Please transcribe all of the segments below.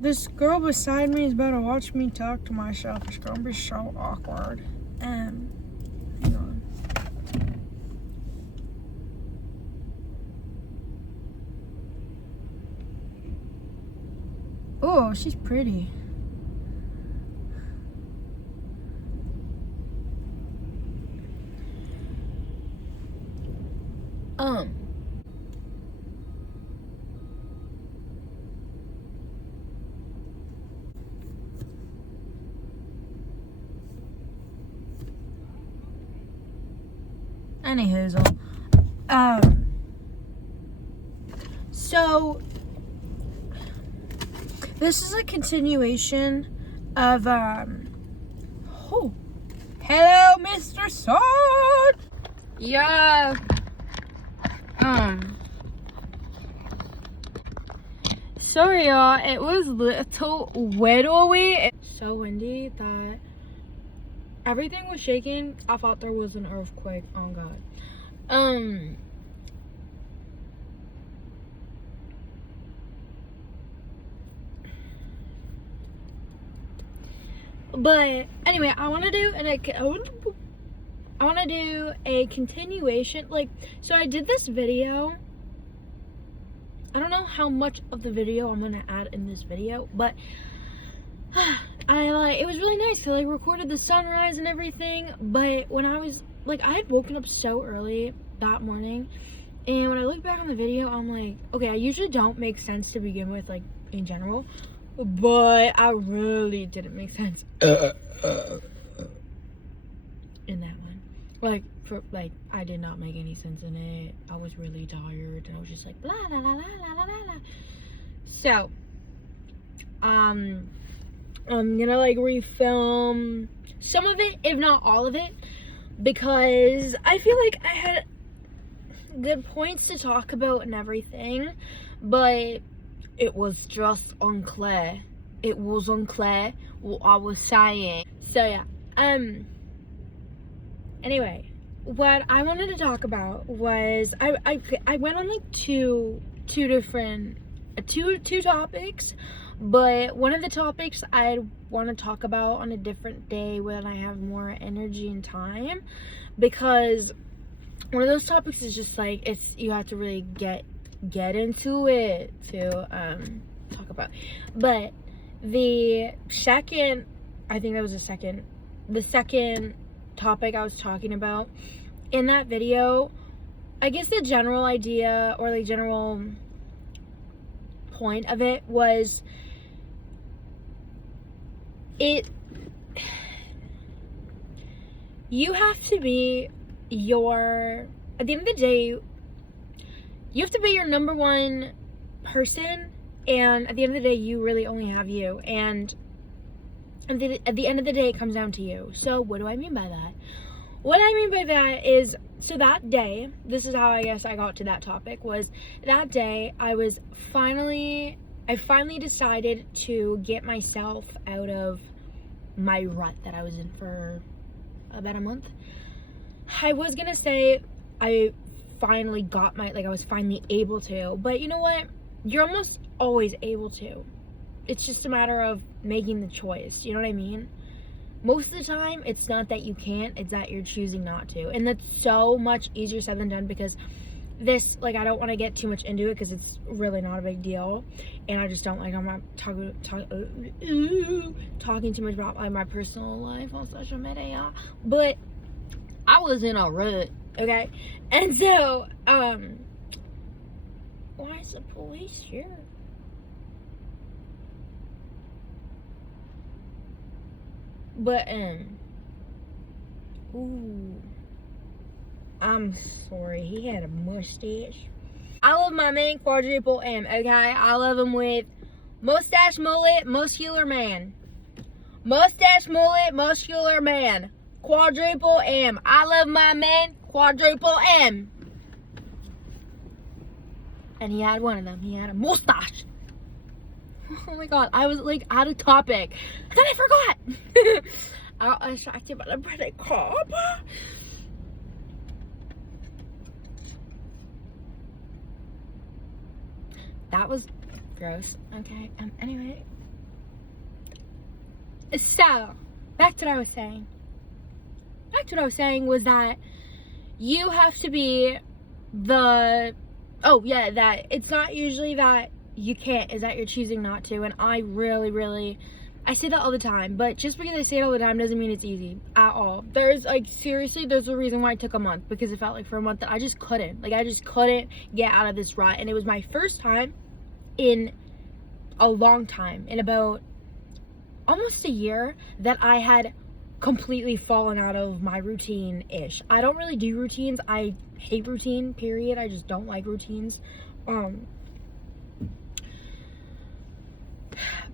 This girl beside me is about to watch me talk to myself. It's gonna be so awkward. Hang on. Oh, she's pretty. Anywho, so this is a continuation of oh, hello, Mr. Sun. Yeah. Sorry, y'all. It was little widowy. So windy that everything was shaking. I thought there was an earthquake. Oh God. But anyway, I want to do a continuation. Like, so I did this video. I don't know how much of the video I'm gonna add in this video, but it was really nice because I recorded the sunrise and everything. But when I was like, I had woken up so early that morning, and when I look back on the video, I'm like, okay, I usually don't make sense to begin with, like in general, but I really didn't make sense in that one. I did not make any sense in it. I was really tired, and I was just like la la la la la la la. So, I'm gonna refilm some of it, if not all of it, because I feel like I had good points to talk about and everything, but it was just unclear. It was unclear what I was saying. So yeah. Anyway, what I wanted to talk about was I went on two topics, but one of the topics I want to talk about on a different day when I have more energy and time, because one of those topics is just you have to really get into it to talk about. But the second topic I was talking about in that video, I guess the general idea or general point of it was you have to be at the end of the day, you have to be your number one person, and at the end of the day, you really only have you, and at the end of the day, it comes down to you. So what do I mean by that? What I mean by that is, so that day, this is how I guess I got to that topic, was that day I finally decided to get myself out of my rut that I was in for about a month. I was gonna say I finally got I was finally able to, but you know what? You're almost always able to. It's just a matter of making the choice, you know what I mean? Most of the time, it's not that you can't, it's that you're choosing not to. And that's so much easier said than done, because this, I don't want to get too much into it because it's really not a big deal. And I just don't I'm not talking too much about my personal life on social media. But I was in a rut, okay? And so, why is the police here? But, ooh, I'm sorry, he had a mustache. I love my man, Quadruple M, okay? I love him with mustache, mullet, muscular man. Mustache, mullet, muscular man. Quadruple M. I love my man, Quadruple M. And he had one of them. He had a mustache. Oh my God, I was out of topic. Then I forgot. I got distracted by the pretty cop. That was gross. Okay. Anyway, So, back to what I was saying. Was that you have to be that it's not usually that you can't, is that you're choosing not to. And I really, I say that all the time, but just because I say it all the time doesn't mean it's easy at all. There's seriously, there's a reason why it took a month, because it felt like for a month that I just couldn't get out of this rut. And it was my first time in a long time, in about almost a year, that I had completely fallen out of my routine-ish. I don't really do routines. I hate routine, period. I just don't like routines.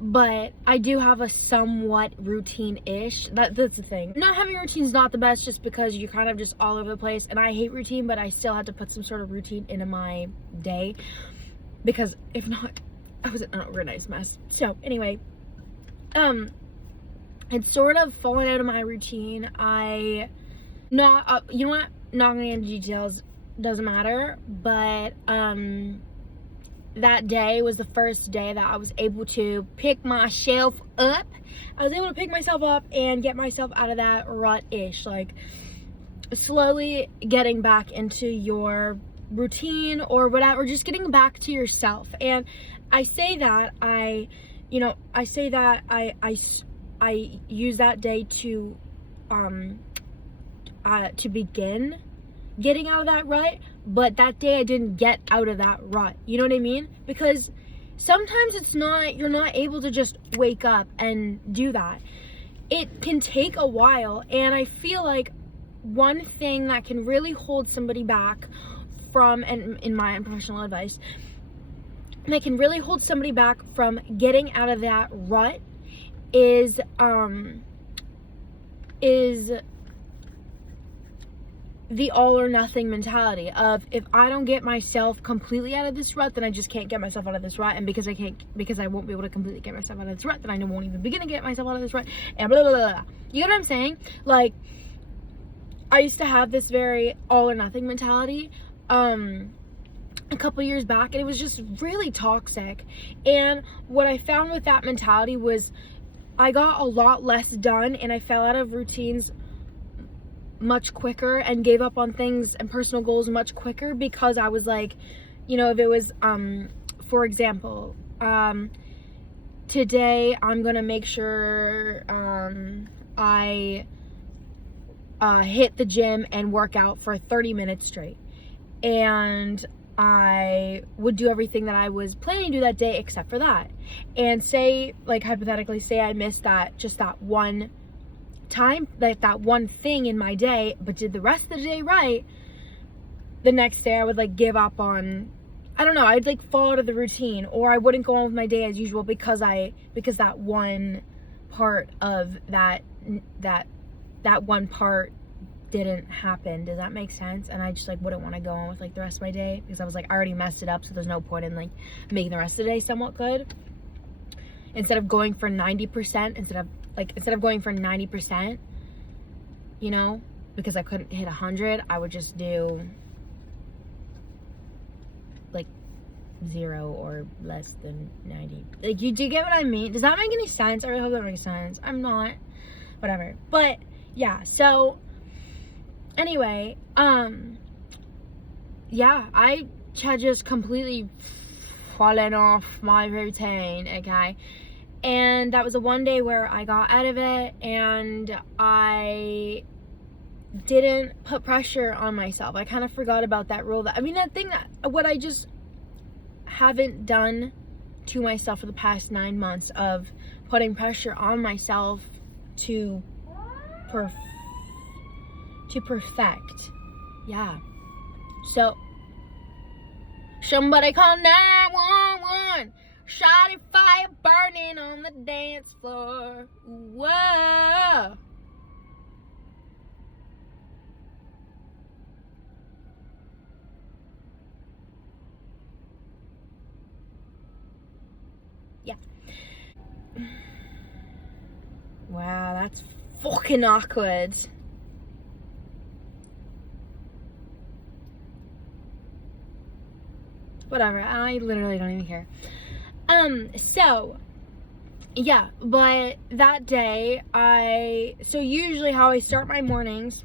But I do have a somewhat routine-ish. That's the thing. Not having a routine is not the best, just because you're kind of just all over the place. And I hate routine, but I still had to put some sort of routine into my day, because if not, I was an organized mess. So anyway, it's sort of fallen out of my routine. You know what? Not gonna get into details. Doesn't matter. But that day was the first day that I was able to pick myself up. I was able to pick myself up and get myself out of that rut-ish. Slowly getting back into your routine or whatever, just getting back to yourself. And I say that I use that day to begin getting out of that rut, but that day I didn't get out of that rut. You know what I mean? Because sometimes you're not able to just wake up and do that. It can take a while, and I feel like one thing that can really hold somebody back from, and in my unprofessional advice, that can really hold somebody back from getting out of that rut is the all or nothing mentality of, if I don't get myself completely out of this rut, then I just can't get myself out of this rut. And because I won't be able to completely get myself out of this rut, then I won't even begin to get myself out of this rut, and blah, blah, blah, blah. You know what I'm saying? I used to have this very all or nothing mentality a couple years back, and it was just really toxic. And what I found with that mentality was I got a lot less done, and I fell out of routines much quicker and gave up on things and personal goals much quicker, because I was like, if it was for example, today I'm gonna make sure I hit the gym and work out for 30 minutes straight, and I would do everything that I was planning to do that day except for that. And say, hypothetically, say I missed that one time, that one thing in my day, but did the rest of the day right. The next day I would give up on, I don't know, I'd fall out of the routine, or I wouldn't go on with my day as usual because that one part of that one part didn't happen. Does that make sense? And I just wouldn't want to go on with the rest of my day, because I was I already messed it up, so there's no point in making the rest of the day somewhat good. Instead of going for 90%, instead of going for 90%, because I couldn't hit 100, I would just do 0 or less than 90. You do get what I mean? Does that make any sense? I really hope that makes sense. I'm not, whatever. But yeah, so anyway, yeah, I had just completely fallen off my routine, okay? And that was the one day where I got out of it, and I didn't put pressure on myself. I kind of forgot about that rule. What I just haven't done to myself for the past 9 months of putting pressure on myself to perfect. Yeah. So, somebody call 911. Shawty fire burning on the dance floor. Whoa. Yeah. Wow, that's fucking awkward. Whatever, I literally don't even care. So yeah, but that day so usually how I start my mornings,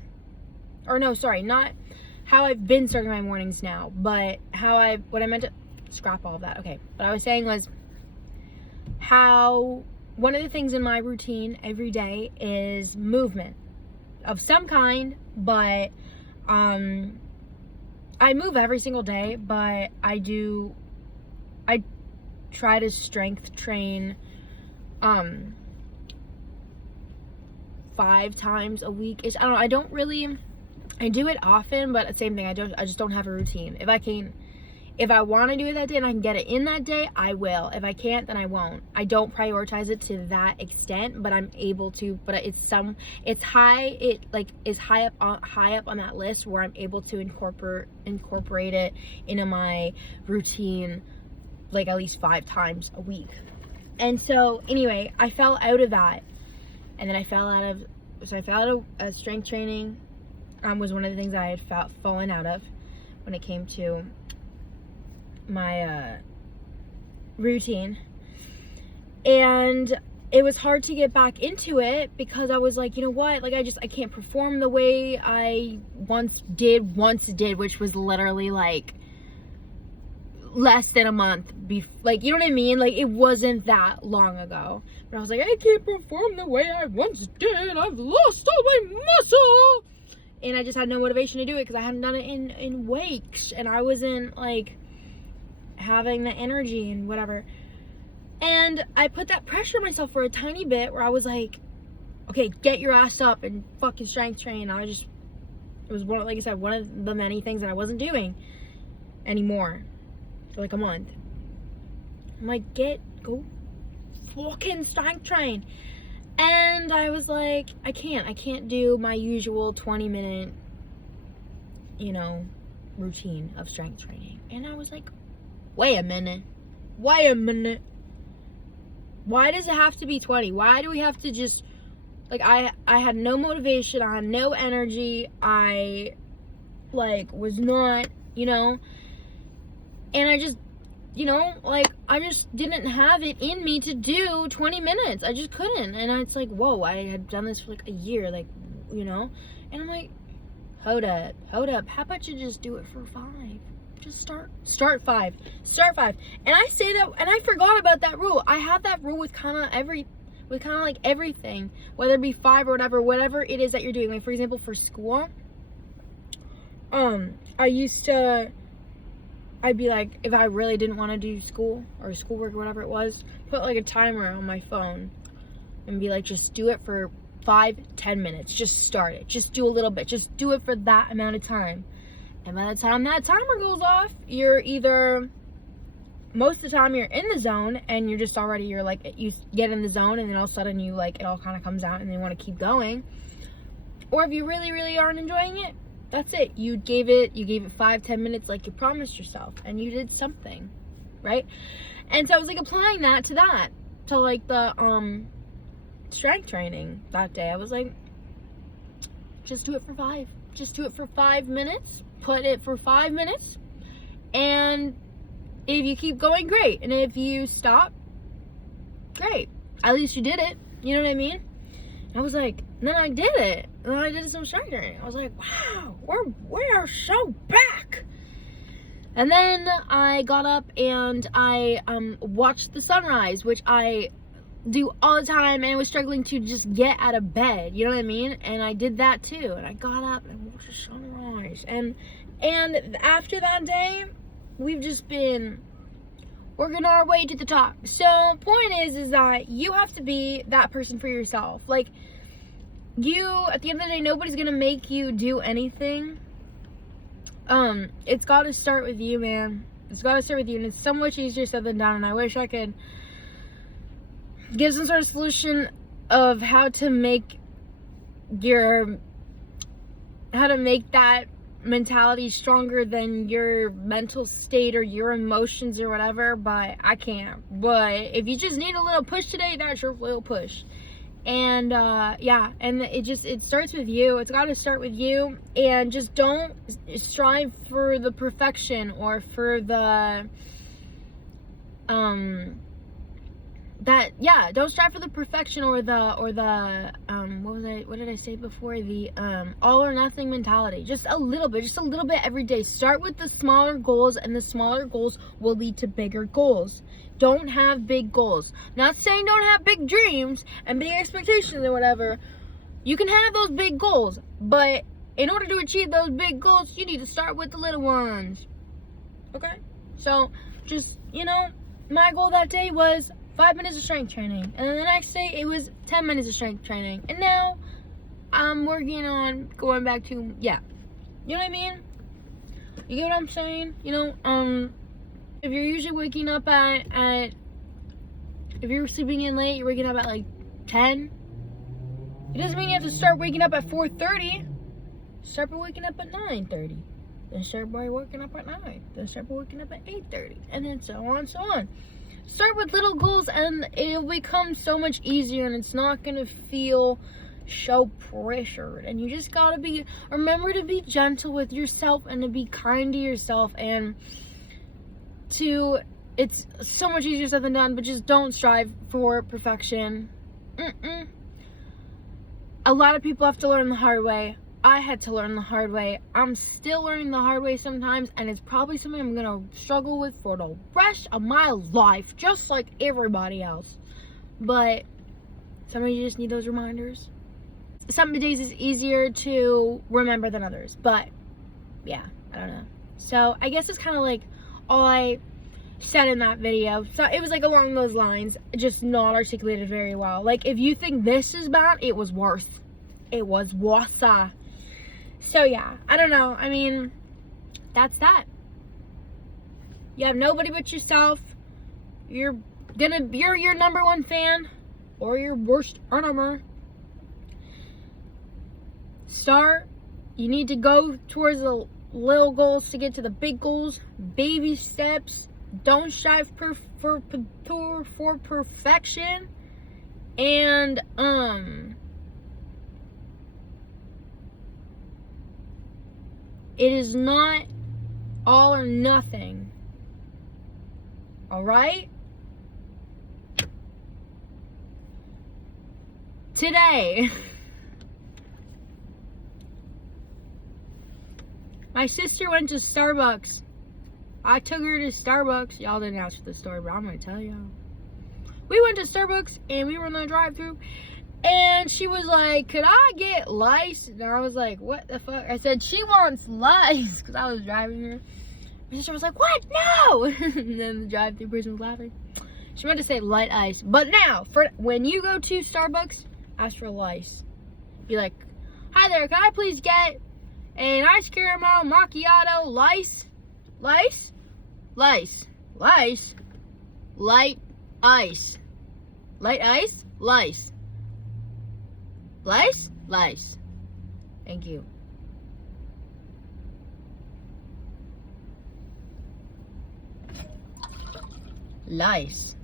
or no, sorry, not how I've been starting my mornings now, but what I meant to, scrap all of that. Okay, what I was saying was how one of the things in my routine every day is movement of some kind, but I move every single day, but I try to strength train 5 times a week. I don't know, I do it often, but the same thing, I just don't have a routine. If I want to do it that day and I can get it in that day, I will. If I can't, then I won't. I don't prioritize it to that extent, but I'm able to. But it's high. It like is high up on that list where I'm able to incorporate it into my routine, like at least 5 times a week. And so anyway, I fell out of that, and then I fell out of strength training. Was one of the things that I had fallen out of when it came to my routine, and it was hard to get back into it because I was like, you know what, like I can't perform the way I once did, which was literally like less than a month like, you know what I mean, like it wasn't that long ago, but I was like, I can't perform the way I once did, I've lost all my muscle, and I just had no motivation to do it because I hadn't done it in weeks, and I wasn't like having the energy and whatever. And I put that pressure on myself for a tiny bit where I was like, okay, get your ass up and fucking strength train. It was one of the many things that I wasn't doing anymore for like a month. I'm like, go fucking strength train. And I was like, I can't do my usual 20-minute, routine of strength training. And I was like, wait a minute. Why does it have to be 20? Why do we have to just, like, I had no motivation, I had no energy, I, like, was not, and I just, I just didn't have it in me to do 20 minutes. I just couldn't. And it's like, whoa, I had done this for, like, a year, like, and I'm like, hold up. How about you just do it for 5? Just start 5. And I say that, and I forgot about that rule. I have that rule with kind of like everything, whether it be 5 or whatever it is that you're doing. Like, for example, for school, I'd be like, if I really didn't want to do school or schoolwork or whatever it was, put like a timer on my phone and be like, just do it for 5-10 minutes. Just start it. Just do a little bit. Just do it for that amount of time. And by the time that timer goes off, you're either, most of the time you're in the zone and you're like, you get in the zone and then all of a sudden you like, it all kind of comes out and you want to keep going. Or if you really, really aren't enjoying it, that's it. You gave it 5-10 minutes like you promised yourself and you did something, right? And so I was like applying that to like the strength training that day. I was like, just do it for 5. Just do it for 5 minutes. Put it for 5 minutes. And if you keep going, great. And if you stop, great. At least you did it. You know what I mean? And I was like, and then I did it. And then I did some strength training. I was like, wow, we are so back. And then I got up and I watched the sunrise, which I do all the time, and I was struggling to just get out of bed, you know what I mean? And I did that too, and I got up and I watched the sunrise, and after that day, we've just been working our way to the top. So point is that you have to be that person for yourself. Like, you, at the end of the day, nobody's gonna make you do anything. It's gotta start with you, man. It's gotta start with you, and it's so much easier said than done, and I wish I could give some sort of solution of how to make that mentality stronger than your mental state or your emotions or whatever, but I can't. But if you just need a little push today, that's your little push. And yeah, and it starts with you. It's got to start with you, and just don't strive for the perfection or for the don't strive for the perfection or the what did I say before, the all or nothing mentality. Just a little bit every day. Start with the smaller goals, and the smaller goals will lead to bigger goals. Don't have big goals. Not saying don't have big dreams and big expectations or whatever. You can have those big goals, but in order to achieve those big goals, you need to start with the little ones. Okay? So just, my goal that day was 5 minutes of strength training, and then the next day it was 10 minutes of strength training, and now I'm working on going back to, you know what I mean? You get what I'm saying? If you're usually waking up at if you're sleeping in late, you're waking up at like 10, it doesn't mean you have to start waking up at 4:30. Start by waking up at 9:30, then start by waking up at 9, then start by waking up at 8:30, and then so on and so on. Start with little goals, and it'll become so much easier, and it's not gonna feel so pressured. And you just gotta remember to be gentle with yourself and to be kind to yourself, and it's so much easier said than done, but just don't strive for perfection. A lot of people have to learn the hard way. I had to learn the hard way. I'm still learning the hard way sometimes, and it's probably something I'm gonna struggle with for the rest of my life, just like everybody else. But some of you just need those reminders. Some days it's easier to remember than others, but yeah, I don't know. So I guess it's kind of like all I said in that video. So it was like along those lines, just not articulated very well. Like, if you think this is bad, it was worse. It was worse. So yeah, I don't know. I mean, that's that. You have nobody but yourself. You're your number one fan or your worst enemy. You need to go towards the little goals to get to the big goals. Baby steps. Don't strive for perfection. And it is not all or nothing. All right? Today, my sister went to Starbucks. I took her to Starbucks. Y'all didn't ask for the story, but I'm going to tell y'all. We went to Starbucks, and we were in the drive-thru, and she was like, could I get lice? And I was like, what the fuck? I said, she wants lice, because I was driving her. My sister was like, what? No! And then the drive-thru person was laughing. She meant to say light ice. But now, when you go to Starbucks, ask for lice. Be like, hi there, can I please get an ice caramel macchiato lice? Lice? Lice. Lice. Light ice. Light ice? Lice. Lice? Lice. Thank you. Lice.